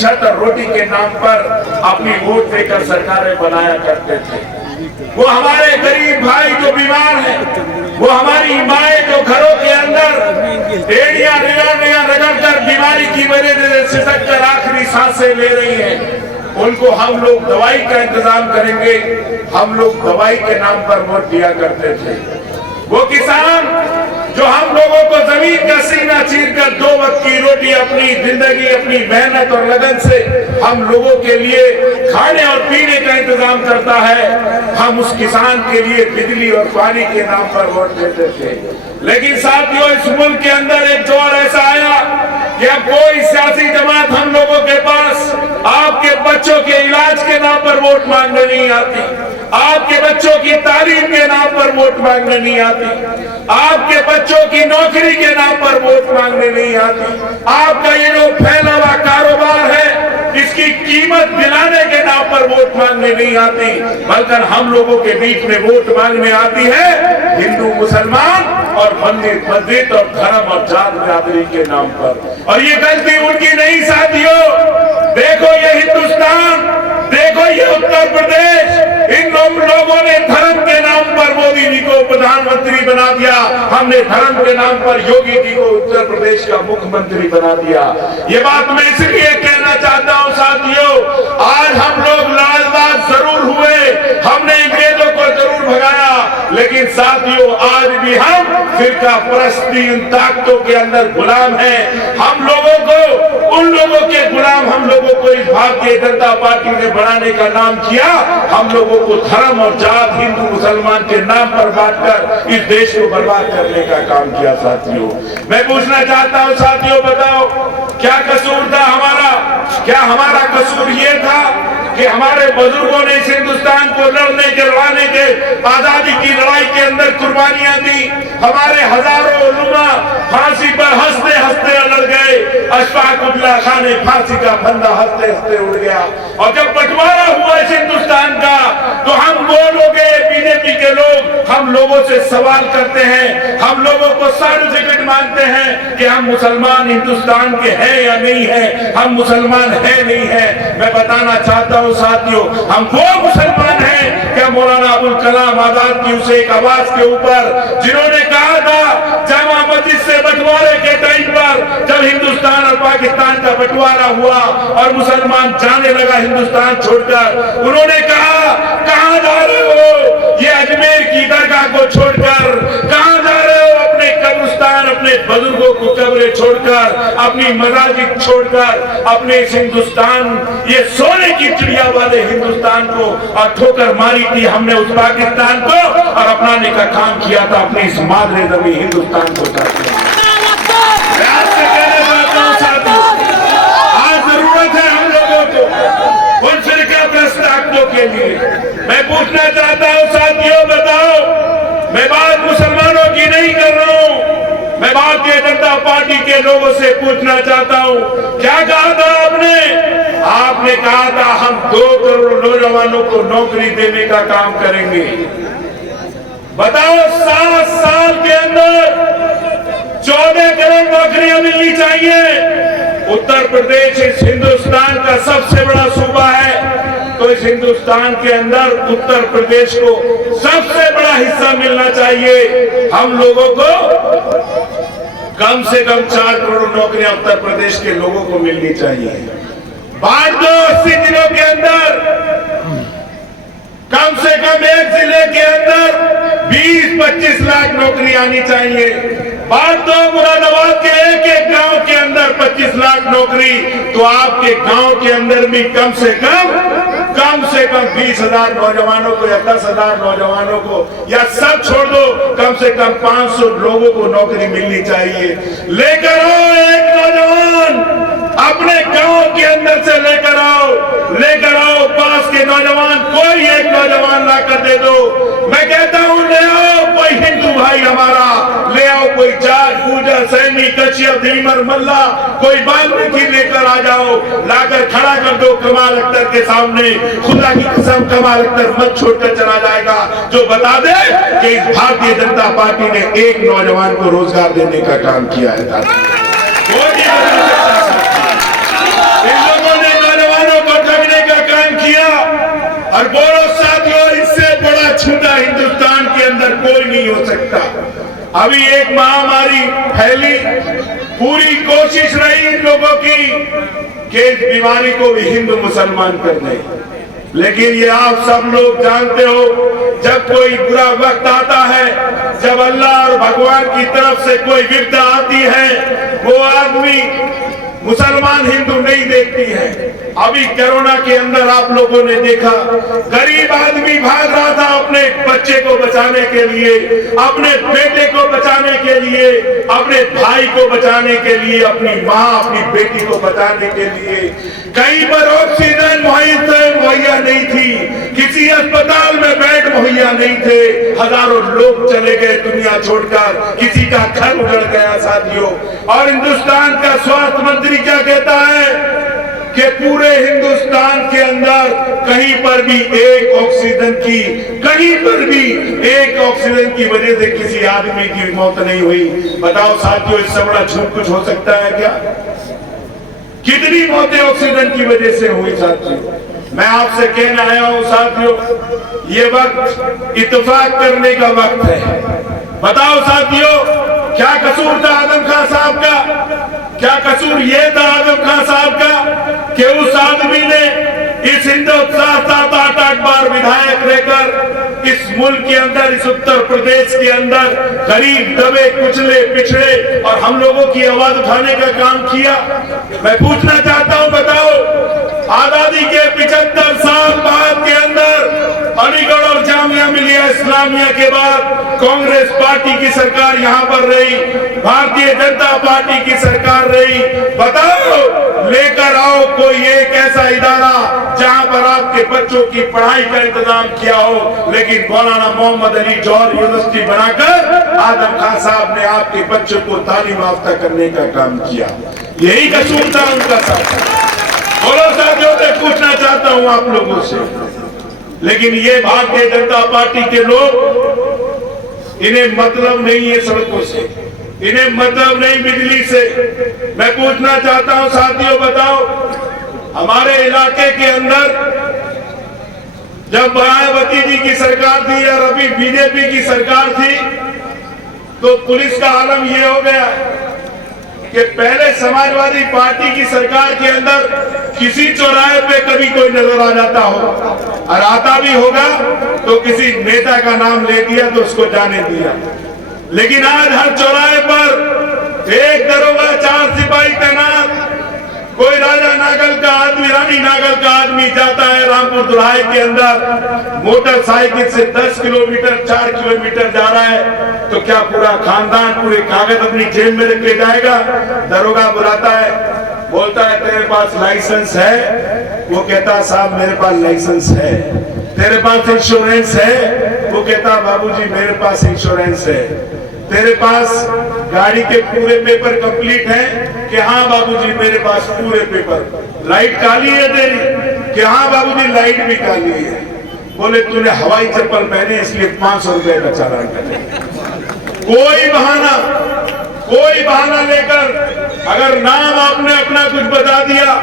छत और रोटी के नाम पर अपनी वोट देकर सरकारें बनाया करते थे। वो हमारे गरीब भाई जो बीमार हैं, वो हमारी माएं जो घरों के अंदर एड़ियां रगड़ बीमारी की वजह से सिसक कर आखिरी सांसें ले रही हैं, उनको हम लोग दवाई का इंतजाम करेंगे, हम लोग दवाई के नाम पर वोट दिया करते थे। वो किसान जो हम लोगों को जमीन का सीना चीरकर 2 वक्त की रोटी अपनी जिंदगी, अपनी मेहनत और लगन से हम लोगों के लिए खाने और पीने का इंतजाम करता है, हम उस किसान के लिए बिजली और पानी के नाम पर वोट देते थे। लेकिन साथियों, इस मुल्क के अंदर एक दौर ऐसा आया कि अब कोई सियासी जमात हम लोगों के पास आपके बच्चों के इलाज के नाम पर वोट मांगने नहीं आती, आपके बच्चों की तालीम के नाम पर वोट मांगने नहीं आती, आपके बच्चों की नौकरी के नाम पर वोट मांगने नहीं आती, आपका ये जो फैला हुआ कारोबार है इसकी कीमत दिलाने के नाम पर वोट मांगने नहीं आती, बल्कि हम लोगों के बीच में वोट मांगने आती है हिंदू मुसलमान और मंदिर मस्जिद और धर्म और जात बिरादरी के नाम पर। और ये गलती उनकी नहीं साथियों, देखो ये हिंदुस्तान, देखो ये उत्तर प्रदेश, इन लोगों ने धर्म के नाम पर मोदी जी को प्रधानमंत्री बना दिया, हमने धर्म के नाम पर योगी जी को उत्तर प्रदेश का मुख्यमंत्री बना दिया। ये बात मैं इसलिए कहना चाहता हूं साथियों, आज हम लोग लालबाज जरूर हुए, हमने अंग्रेजों को जरूर भगाया, लेकिन साथियों आज भी हम फिरका परस्ती इन ताकतों के अंदर गुलाम हैं। हम लोगों को, उन लोगों के गुलाम हम लोगों को इस भारतीय जनता पार्टी ने बनाने का नाम किया, हम लोगों को धर्म और जात हिंदू मुसलमान के नाम पर बांटकर इस देश को बर्बाद करने का काम किया। साथियों, मैं पूछना चाहता हूं साथियों, बताओ क्या कसूर था हमारा? क्या हमारा कसूर ये था कि हमारे बुजुर्गों ने इस हिंदुस्तान को लड़ने के, लड़ाने के, आजादी की लड़ाई के अंदर कुर्बानियां दी? हमारे हजारों उलमा फांसी पर हंसते हंसते लड़ गए, अशफाक उल्लाह खान ने फांसी का फंदा हंसते हंसते उड़ गया। और जब बंटवारा हुआ इस हिंदुस्तान का, तो हम वो लोग, बीजेपी के लोग हम लोगों से सवाल करते हैं, हम लोगों को सर्टिफिकेट मांगते हैं कि हम मुसलमान हिंदुस्तान के हैं या नहीं है, हम मुसलमान है नहीं है। मैं बताना चाहता हूं साथियों, हम वो मुसलमान हैं क्या मौलाना अबुल कलाम आजाद की उस एक आवाज के ऊपर जिन्होंने कहा था जामा मस्जिद से बंटवारे के टाइम पर, जब हिंदुस्तान और पाकिस्तान का बंटवारा हुआ और मुसलमान जाने लगा हिंदुस्तान छोड़कर, उन्होंने कहा कहां जा रहे हो ये अजमेर की दरगाह को छोड़कर, कहां जा रहे हो अपने कब्रिस्तान, अपने बुजुर्गों को कब्रें छोड़कर, अपनी मस्जिद छोड़कर, अपने इस हिंदुस्तान, ये सोने की चिड़िया वाले हिंदुस्तान को, और ठोकर मारी थी हमने उस पाकिस्तान को और अपनाने का काम किया था अपनी इस मादरे जमीन हिंदुस्तान को। आज जरूरत है हम लोगों को उन फिरकाप्रस्त ताकतों के लिए। मैं पूछना चाहता हूं साथियों, बताओ, मैं बात मुसलमानों की नहीं कर रहा हूं, मैं भारतीय जनता पार्टी के लोगों से पूछना चाहता हूं, क्या कहा था आपने? आपने कहा था हम 2 करोड़ नौजवानों को नौकरी देने का काम करेंगे। बताओ 7 साल के अंदर 14 करोड़ नौकरियां मिलनी चाहिए। उत्तर प्रदेश इस हिंदुस्तान का सबसे बड़ा सूबा है, तो इस हिंदुस्तान के अंदर उत्तर प्रदेश को सबसे बड़ा हिस्सा मिलना चाहिए। हम लोगों को कम से कम 4 करोड़ नौकरियां उत्तर प्रदेश के लोगों को मिलनी चाहिए। बांट दो 80 जिलों के अंदर, कम से कम एक जिले के अंदर 20-25 लाख नौकरी आनी चाहिए। बांट दो मुरादाबाद के एक गांव के अंदर 25 लाख नौकरी, तो आपके गांव के अंदर भी कम से कम 20,000 नौजवानों को या 10,000 नौजवानों को, या सब छोड़ दो, कम से कम 500 लोगों को नौकरी मिलनी चाहिए। लेकर आओ एक नौजवान, अपने गांव के अंदर से लेकर आओ पास के नौजवान, कोई एक नौजवान ला कर दे दो। मैं कहता हूं ले आओ कोई हिंदू भाई हमारा, ले आओ कोई जाट, गुर्जर, सैनी, कच्छिया, भीमर, मल्ला, कोई वाल्मीकि लेकर आ जाओ, लाकर खड़ा कर दो कमाल अख्तर के सामने। खुदा की कसम कमाल अख्तर मत छोड़कर चला जाएगा जो बता दे कि इस भारतीय जनता पार्टी ने एक नौजवान को रोजगार देने का काम किया है। इन लोगों ने और बोलो साथियों, इससे बड़ा छूटा हिंदुस्तान के अंदर कोई नहीं हो सकता। अभी एक महामारी फैली, पूरी कोशिश रही इन लोगों की कि इस बीमारी को भी हिंदू मुसलमान कर दें, लेकिन ये आप सब लोग जानते हो, जब कोई बुरा वक्त आता है, जब अल्लाह और भगवान की तरफ से कोई विपदा आती है, वो आदमी मुसलमान हिंदू नहीं देखती है। अभी कोरोना के अंदर आप लोगों ने देखा, गरीब आदमी भाग रहा था अपने बच्चे को बचाने के लिए, अपने बेटे को बचाने के लिए, अपने भाई को बचाने के लिए, अपनी माँ अपनी बेटी को बचाने के लिए। कहीं पर ऑक्सीजन मुहैया नहीं थी, किसी अस्पताल में बेड मुहैया नहीं थे, हजारों लोग चले गए दुनिया छोड़कर, किसी का घर उजड़ गया साथियों। और हिंदुस्तान का स्वास्थ्य मंत्री क्या कहता है कि पूरे हिंदुस्तान के अंदर कहीं पर भी एक ऑक्सीजन की वजह से किसी आदमी की मौत नहीं हुई। बताओ साथियों, इससे बड़ा झूठ कुछ हो सकता है क्या? कितनी मौतें ऑक्सीजन की वजह से हुई साथियों। मैं आपसे कहना आया हूं साथियों, ये वक्त इत्तेफाक करने का वक्त है। बताओ साथियों, क्या कसूर था आजम खान साहब का? क्या कसूर ये था आजम खान साहब का कि उस आदमी ने इस हिंदुस्तान 7-8 बार विधायक रहकर इस मुल्क के अंदर, इस उत्तर प्रदेश के अंदर गरीब, दबे, कुचले, पिछड़े और हम लोगों की आवाज उठाने का काम किया। मैं पूछना चाहता हूं, बताओ, आजादी के 75 साल बाद के अंदर अलीगढ़ और जामिया मिलिया इस्लामिया के बाद कांग्रेस पार्टी की सरकार यहां पर रही, भारतीय जनता पार्टी की सरकार रही। बताओ, लेकर आओ कोई एक ऐसा इदारा जहां पर आपके बच्चों की पढ़ाई का इंतजाम किया हो, लेकिन मौलाना मोहम्मद अली जौहर यूनिवर्सिटी बनाकर आजम खान साहब ने आपके बच्चों को तालीम याफ्ता करने का काम किया। यही कसूर था उनका साथ। बोलो साथियों, मैं पूछना चाहता हूं आप लोगों से, लेकिन ये भारतीय जनता पार्टी के लोग, इन्हें मतलब नहीं है सड़कों से, इन्हें मतलब नहीं बिजली से। मैं पूछना चाहता हूं साथियों, बताओ, हमारे इलाके के अंदर जब मायावती जी की सरकार थी और अभी बीजेपी की सरकार थी, तो पुलिस का आलम यह हो गया कि पहले समाजवादी पार्टी की सरकार के अंदर किसी चौराहे पे कभी कोई नजर आ जाता हो, और आता भी होगा तो किसी नेता का नाम ले दिया तो उसको जाने दिया। लेकिन आज हर चौराहे पर एक दरोगा, 4 सिपाही तैनात, कोई राजा नागल का आदमी, रानी नागल का आदमी जाता है रामपुर दुराहे के अंदर, मोटरसाइकिल से 10 किलोमीटर, 4 किलोमीटर जा रहा है, तो क्या पूरा खानदान पूरे कागज अपनी जेब में रख के जाएगा? दरोगा बुलाता है, बोलता है तेरे पास लाइसेंस है? वो कहता साहब मेरे पास लाइसेंस है। तेरे पास इंश्योरेंस है? वो कहता बाबूजी मेरे पास इंश्योरेंस है। तेरे पास गाड़ी के पूरे पेपर कंप्लीट हैं? कि हाँ बाबूजी मेरे पास पूरे पेपर। लाइट काली है तेरी? कि हाँ बाबूजी लाइट भी काली है। बोले तूने हवाई चप्पल पहने इसलिए 500 रुपए का चालान कटे। कोई बहाना लेकर अगर नाम आपने अपना कुछ बता दिया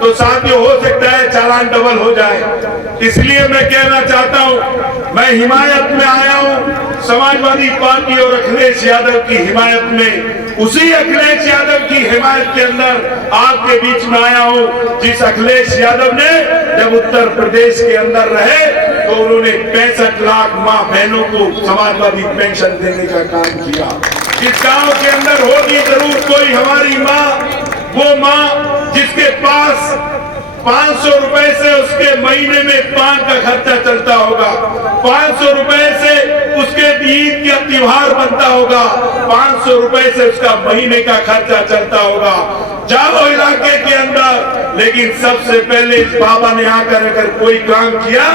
तो साथियों हो सकता है चालान डबल हो जाए। इसलिए मैं कहना चाहता हूं, मैं हिमायत में आया हूं समाजवादी पार्टी और अखिलेश यादव की हिमायत में। उसी अखिलेश यादव की हिमायत के अंदर आपके बीच में आया हूं, जिस अखिलेश यादव ने जब उत्तर प्रदेश के अंदर रहे तो उन्होंने 65 लाख माँ बहनों को समाजवादी पेंशन देने का काम किया। इस गांव के अंदर होगी जरूर कोई हमारी माँ, वो माँ जिसके पास 500 रुपए से उसके महीने में पान का खर्चा चलता होगा, 500 रुपए से उसके ईद का त्योहार बनता होगा, 500 रुपए से उसका महीने का खर्चा चलता होगा। जाओ इलाके के अंदर, लेकिन सबसे पहले इस बाबा ने आकर अगर कोई काम किया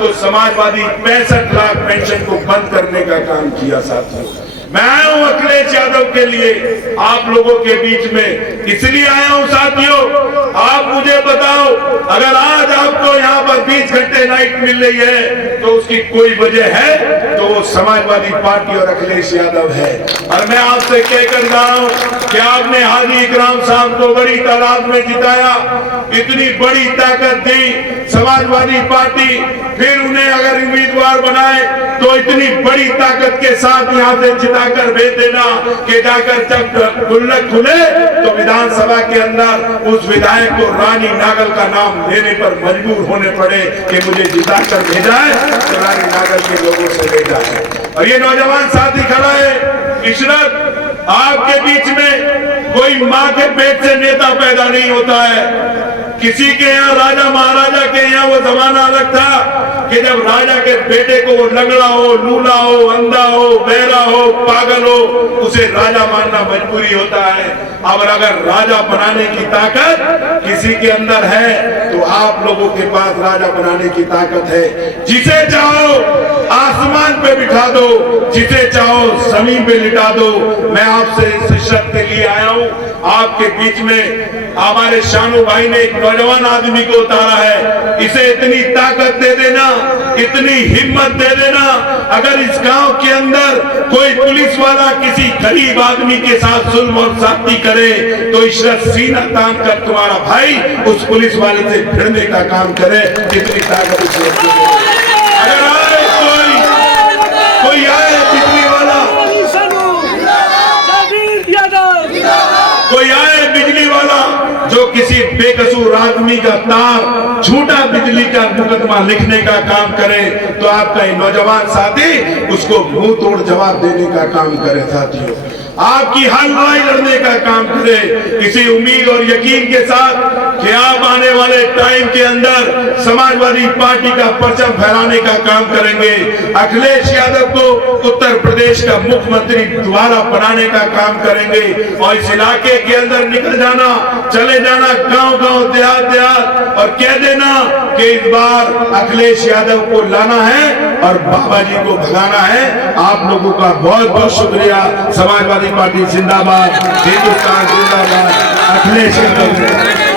तो समाजवादी 65 लाख पेंशन को बंद करने का काम किया साथियों। मैं आया हूं अखिलेश यादव के लिए, आप लोगों के बीच में इसलिए आया हूं साथियों। आप मुझे बताओ, अगर आज आपको यहाँ पर 20 घंटे नाइट मिल रही है तो उसकी कोई वजह है, तो वो समाजवादी पार्टी और अखिलेश यादव है। और मैं आपसे कहकर जा रहा हूं कि आपने हाजी इकराम साहब को बड़ी तादाद में जिताया, इतनी बड़ी ताकत दी समाजवादी पार्टी, फिर उन्हें अगर उम्मीदवार बनाए तो इतनी बड़ी ताकत के साथ यहाँ से जिताकर भेज देना कि जाकर जब गुल्लक खुले तो विधानसभा के अंदर उस विधायक को रानी नागल का नाम लेने पर मजबूर होने पड़े कि मुझे जिताकर भेजा है तो रानी नागल के लोगों से भेजा है। और ये नौजवान साथी खड़ा है इशरत, आपके बीच में कोई माँ के पेट से नेता पैदा नहीं होता है। किसी के यहाँ राजा महाराजा के यहाँ वो जमाना अलग था कि जब राजा के बेटे को वो लंगड़ा हो, लूला हो, अंधा हो, बहरा हो, पागल हो, उसे राजा मानना मजबूरी होता है। अब अगर राजा बनाने की ताकत किसी के अंदर है तो आप लोगों के पास राजा बनाने की ताकत है। जिसे चाहो आसमान पे बिठा दो, जिसे चाहो जमीन पे लिटा दो। मैं आपसे इस शर्त के लिए आया हूँ, आपके बीच में हमारे शानू भाई ने एक नौजवान आदमी को उतारा है, इसे इतनी ताकत दे देना, इतनी हिम्मत दे देना, अगर इस गांव के अंदर कोई पुलिस वाला किसी गरीब आदमी के साथ जुल्म और ज्यादती करे तो इशरत सीना तान कर तुम्हारा भाई उस पुलिस वाले से भिड़ने का काम करे। इतनी ताकत इशरत की। अगर आए कोई आए बिजली वाला, कोई आए बिजली वाला जो किसी बेकसूर आदमी का तार झूठा बिजली का मुकदमा लिखने का काम करे तो आपका ये नौजवान साथी उसको मुंह तोड़ जवाब देने का काम करे। साथियों, आपकी हर लड़ाई लड़ने का काम करे इसी उम्मीद और यकीन के साथ कि आप आने वाले टाइम के अंदर समाजवादी पार्टी का परचम फहराने का काम करेंगे। अखिलेश यादव को उत्तर प्रदेश का मुख्यमंत्री दोबारा बनाने का काम करेंगे और इस इलाके के अंदर निकल जाना, चले जाना गांव गांव, देहात देहात और कह देना कि इस बार अखिलेश यादव को लाना है और बाबा जी को भगाना है। आप लोगों का बहुत बहुत शुक्रिया। समाजवादी पार्टी जिंदाबाद, हिंदुस्तान जिंदाबाद, अखिलेश यादव।